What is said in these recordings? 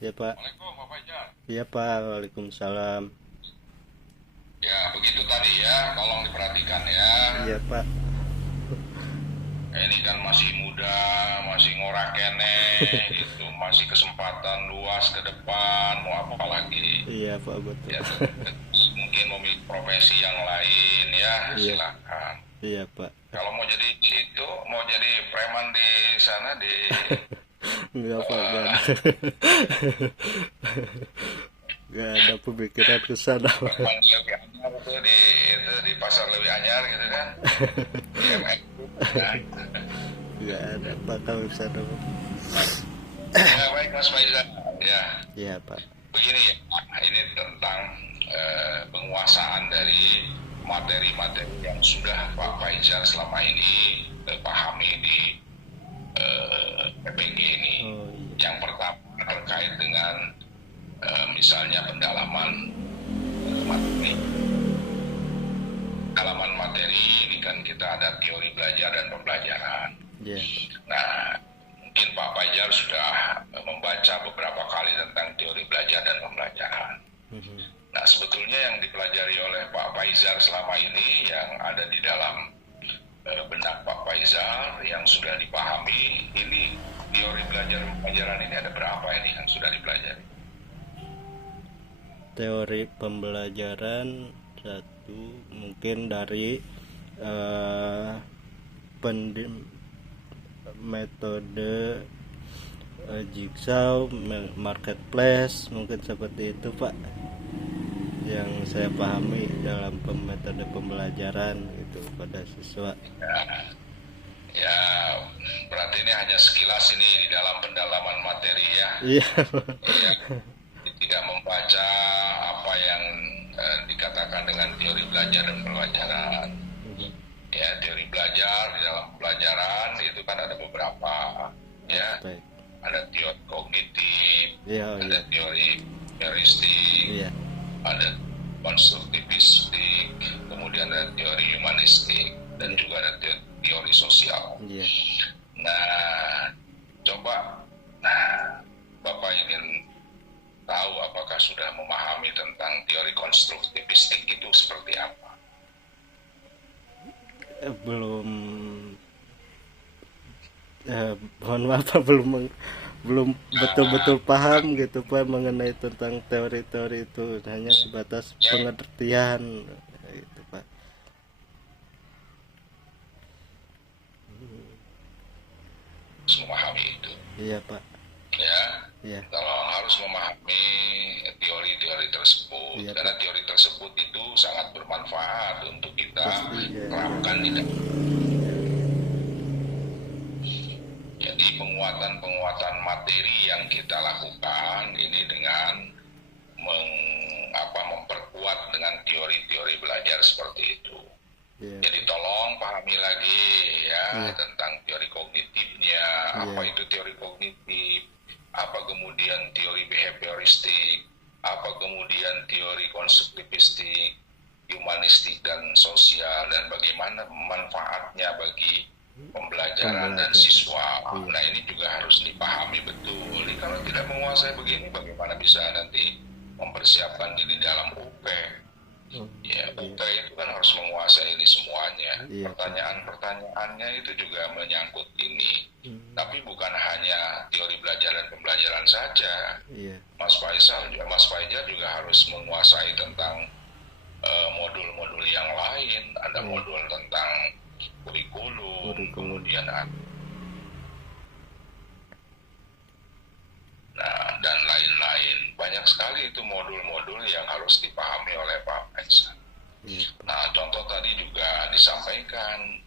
Ya Pak. Assalamualaikum Pak Fajar. Iya Pak. Waalaikumsalam. Ya begitu tadi ya, tolong diperhatikan ya. Iya Pak. Ini kan masih muda, masih ngorakene gitu, masih kesempatan luas ke depan, mau apa lagi? Iya Pak, betul. Ya mungkin memilih profesi yang lain ya, Iya. silakan. Iya Pak. Kalau mau jadi itu, mau jadi preman di sana di Enggak Pak, enggak ada. eh, Enggak ada pemikiran ke sana Pak. preman Lewi Anyar itu di pasar Lewi Anyar gitu kan, di MX. Nah, Enggak ada Pak kalau ke sana Pak. ya baik Mas Faizal. Ya, Iya Pak. begini ya, ini tentang penguasaan dari materi-materi yang sudah Pak Faizal selama ini pahami di PPG ini. Oh iya. Yang pertama terkait dengan misalnya pendalaman materi. Pendalaman materi ini kan kita ada teori belajar dan pembelajaran. Iya. Nah, mungkin Pak Fajar sudah membaca beberapa kali tentang teori belajar dan pembelajaran. Mhm. Nah, sebetulnya yang dipelajari oleh Pak Faizal selama ini yang ada di dalam benak Pak Faizal yang sudah dipahami, ini teori belajar dan pembelajaran ini ada berapa ini yang sudah dipelajari? Teori pembelajaran satu, mungkin dari eh, pendi- metode jigsaw, marketplace, mungkin seperti itu Pak, yang saya pahami dalam metode pembelajaran itu pada siswa. Ya, berarti ini hanya sekilas ini di dalam pendalaman materi ya. Iya. Ya, tidak membaca apa yang dikatakan dengan teori belajar dan pembelajaran. Ya, teori belajar di dalam pelajaran itu kan ada beberapa ya. Baik. Ada teori kognitif, Iya. Oh, ada iya. teori heuristik, Iya. ada konstruktivistik, kemudian ada teori humanistik dan juga ada teori sosial. Iya. Nah, coba Bapak ingin tahu apakah sudah memahami tentang teori konstruktivistik itu seperti apa? Belum. Mohon maaf Pak, belum betul-betul paham gitu Pak mengenai tentang teori-teori itu, hanya sebatas pengertian gitu Pak. Harus memahami itu. Iya Pak. Ya, Iya. kalau harus memahami teori-teori tersebut, Iya, karena teori tersebut itu sangat bermanfaat untuk kita Pasti ya. terapkan di dalam. Jadi penguatan-penguatan materi yang kita lakukan ini dengan memperkuat dengan teori-teori belajar seperti itu. Iya. Jadi tolong pahami lagi ya Iya. tentang teori kognitifnya, Iya. apa itu teori kognitif, apa kemudian teori behavioristik, apa kemudian teori konstruktivistik, humanistik dan sosial, dan bagaimana manfaatnya bagi pembelajaran dan siswa. Iya. Nah ini juga harus dipahami betul. Jadi, kalau tidak menguasai begini, bagaimana bisa nanti mempersiapkan diri dalam UP? Oh, Ya, iya. UP itu kan harus menguasai ini semuanya. Iya, Pak. Pertanyaan-pertanyaannya itu juga menyangkut ini. Hmm. Tapi bukan hanya teori belajar dan pembelajaran saja. Iya. Mas Faizal juga harus menguasai tentang modul-modul yang lain. Ada modul tentang kurikulum, kemudian dan lain-lain. Banyak sekali itu modul-modul yang harus dipahami oleh Pak Faizal. Iya. Nah, contoh tadi juga disampaikan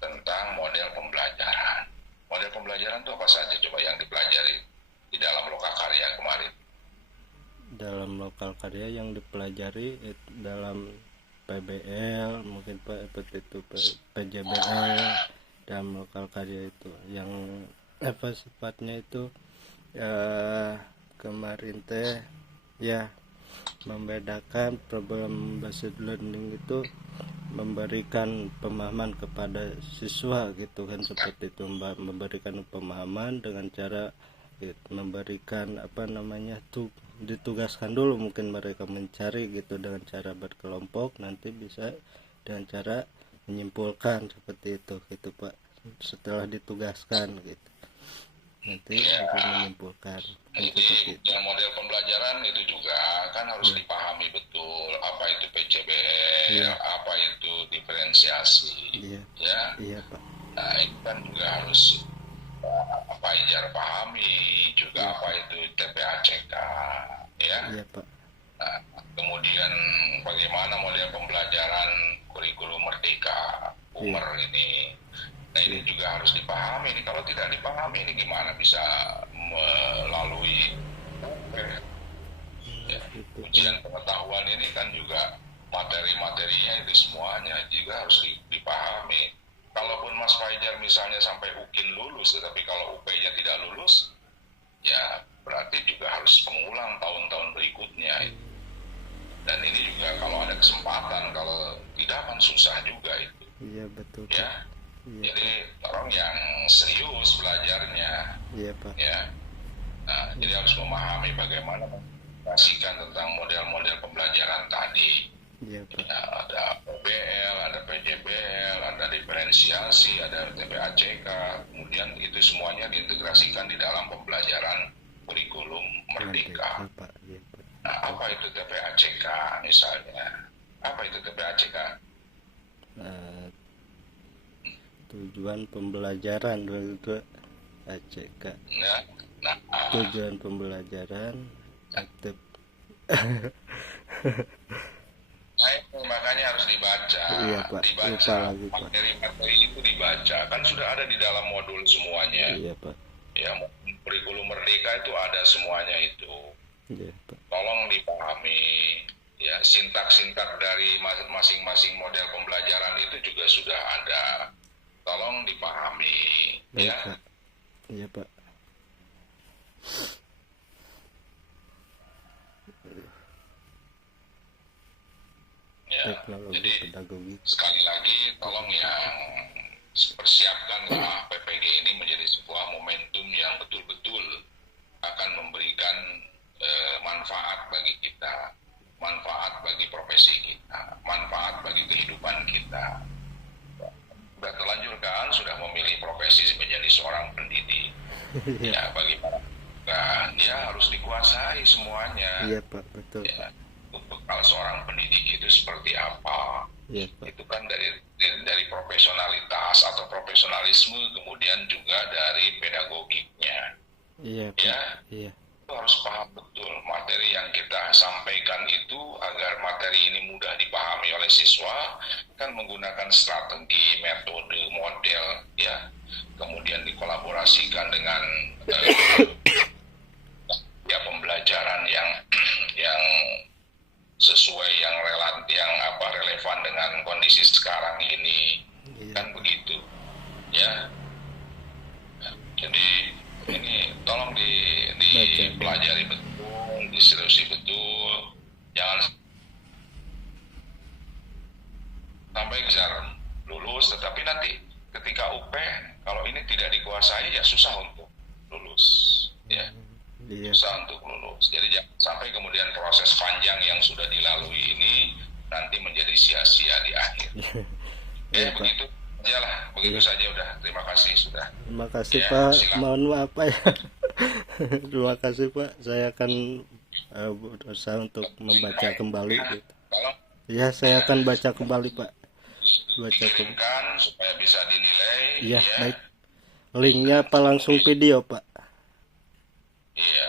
tentang model pembelajaran. Model pembelajaran itu apa saja coba yang dipelajari di dalam lokakarya kemarin? Dalam lokal karya yang dipelajari dalam PBL, mungkin Pak seperti itu, PJBL, dalam lokal karya itu yang apa sifatnya itu kemarin teh ya, membedakan problem based learning itu memberikan pemahaman kepada siswa gitu kan, seperti itu, memberikan pemahaman dengan cara memberikan apa namanya tuh, ditugaskan dulu mungkin mereka mencari gitu dengan cara berkelompok, nanti bisa dengan cara menyimpulkan seperti itu gitu Pak, setelah ditugaskan gitu nanti akan menyimpulkan kan Jadi seperti itu. yang model pembelajaran itu juga kan harus dipahami betul apa itu PCBL, apa itu diferensiasi, Iya ya. iya Pak. Nah itu kan juga harus apa Ijar pahami juga apa itu TPACK, ya. Iya Pak. Nah, kemudian bagaimana model pembelajaran kurikulum merdeka UMER ini. Nah ini juga harus dipahami. Ini kalau tidak dipahami ini gimana bisa melalui ya, ujian pengetahuan ini kan juga materi-materinya itu semuanya juga harus dipahami. Kalaupun Mas Fajar misalnya sampai UKIN lulus, tetapi kalau UP-nya tidak lulus, ya berarti juga harus mengulang tahun-tahun berikutnya. Dan ini juga kalau ada kesempatan, kalau tidak kan susah juga itu. Iya betul ya. Pak. Iya, Jadi orang yang serius belajarnya, iya Pak. ya. Nah, jadi harus memahami bagaimana mengintegrasikan tentang model-model pembelajaran tadi. Iya Pak. Ya, ada PBL, ada PJBL, ada diferensiasi, ada TPACK, kemudian itu semuanya diintegrasikan di dalam pembelajaran kurikulum merdeka. Pak. Iya, Pak. Nah, apa itu TPACK misalnya? Apa itu TPACK? Tujuan pembelajaran itu ACK. Nah, Tujuan pembelajaran aktif. Nah, makanya harus dibaca. Iya, Pak. Dibaca. Lupa lagi, Pak. Materi-materi itu dibaca. Kan sudah ada di dalam modul semuanya. Iya Pak. Ya, kurikulum merdeka itu ada semuanya itu. Iya Pak. Tolong dipahami. Ya, sintak-sintak dari masing-masing model pembelajaran itu juga sudah ada. Tolong dipahami. Baik, Ya. Pak. Iya Pak. Ya, Teknologi jadi pedagogik. sekali lagi tolong yang persiapkanlah PPG ini menjadi sebuah momentum yang betul-betul akan memberikan manfaat bagi kita, manfaat bagi profesi kita, manfaat bagi kehidupan kita. Sudah terlanjurkan, sudah memilih profesi menjadi seorang pendidik. Ya, bagaimana? Nah, dia harus dikuasai semuanya. Iya Pak, betul. Ya, bekal seorang pendidik itu seperti apa? Iya Pak. Itu kan dari profesionalitas atau profesionalisme, kemudian juga dari pedagogiknya. Iya Pak. Ya, Iya. itu harus paham betul materi yang kita sampaikan itu agar materi ini mudah dipahami oleh siswa, kan menggunakan strategi, metode, model, ya, kemudian dikolaborasikan dengan ya pembelajaran yang sesuai yang relevan dengan kondisi sekarang ini. Iya. Kan begitu, ya. Jadi ini tolong dipelajari betul, diseriusi betul, jangan sampai kejar lulus, tetapi nanti ketika UP kalau ini tidak dikuasai ya susah untuk lulus, ya. Iya. Susah untuk lulus. Jadi jangan sampai kemudian proses panjang yang sudah dilalui ini nanti menjadi sia-sia di akhir. Iya, Pak. Begitu aja lah, begitu saja udah. Terima kasih sudah. Terima kasih Ya, Pak. silakan. Mohon maaf Pak ya. Terima kasih Pak. Saya akan berusaha untuk membaca kembali gitu. Tolong Ya, saya akan baca kembali Pak. Baca kembali. kirimkan supaya bisa dinilai. Iya, ya. baik. Linknya apa langsung video Pak? Iya.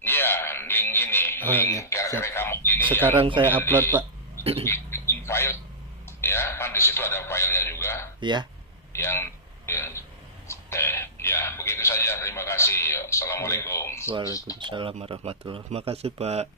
Iya, link ini, Oh, link iya, siap. rekaman ini. Sekarang yang saya kemudian upload Pak. di file, ya kan di situ ada filenya juga, Ya. yang ya begitu saja. Terima kasih. Assalamualaikum. Waalaikumsalam warahmatullahi wabarakatuh. Makasih Pak.